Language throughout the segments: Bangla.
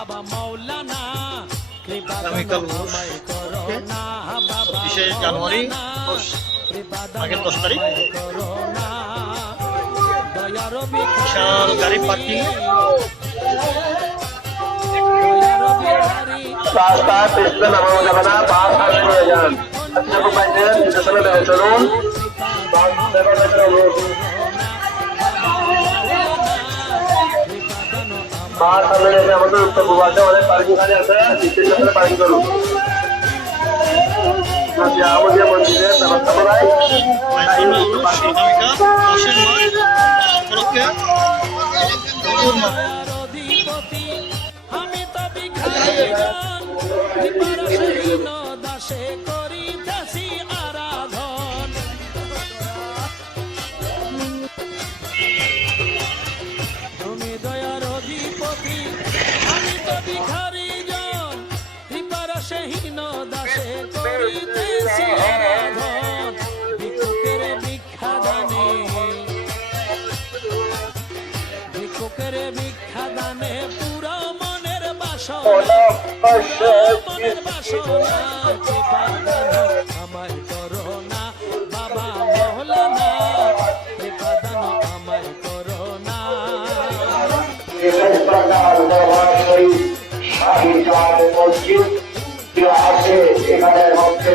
বাবা মৌলানা কৃপা আগামীকাল আমায় করো না বাবা জানুয়ারি আগের দশ তারিখ। বিশাল গাড়ি পার্কিং। রাস্তা পেছনে নামানো যাবে না বাস সামনে নিয়ে যান। আচ্ছা পাইছেন স্টেশনে চলুন। বাস অনুরোধ বাস সামনে এসে আমাদের উত্তর পূর্বাঞ্চলে অনেক পার্কিং খালি আছে স্টেশনে পার্কিং করুন। আমাদের মন্দিরের ব্যবস্থা করায় মাইসিমা উরুষ দানে পুরো মনের বাসনা। মনের বাসনা কৃপা দান আমায় করো না। বাবা মহলানা কৃপা দান আমায় করো না। যে এখানে মধ্যে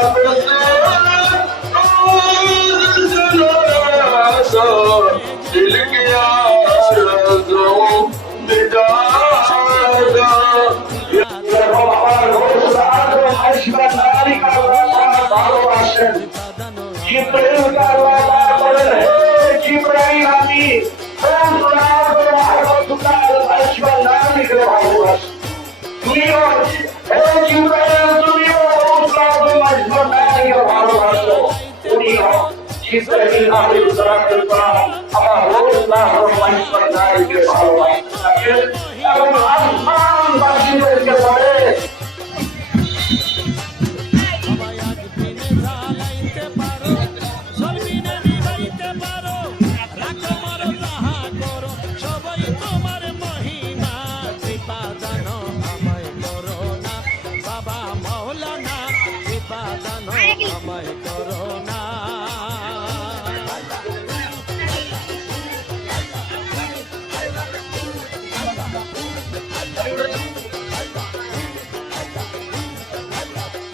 ভালোবাসেন জিব্রাইল তাআলা বলেন হে আমার আসমান বাসীদেরকে বলে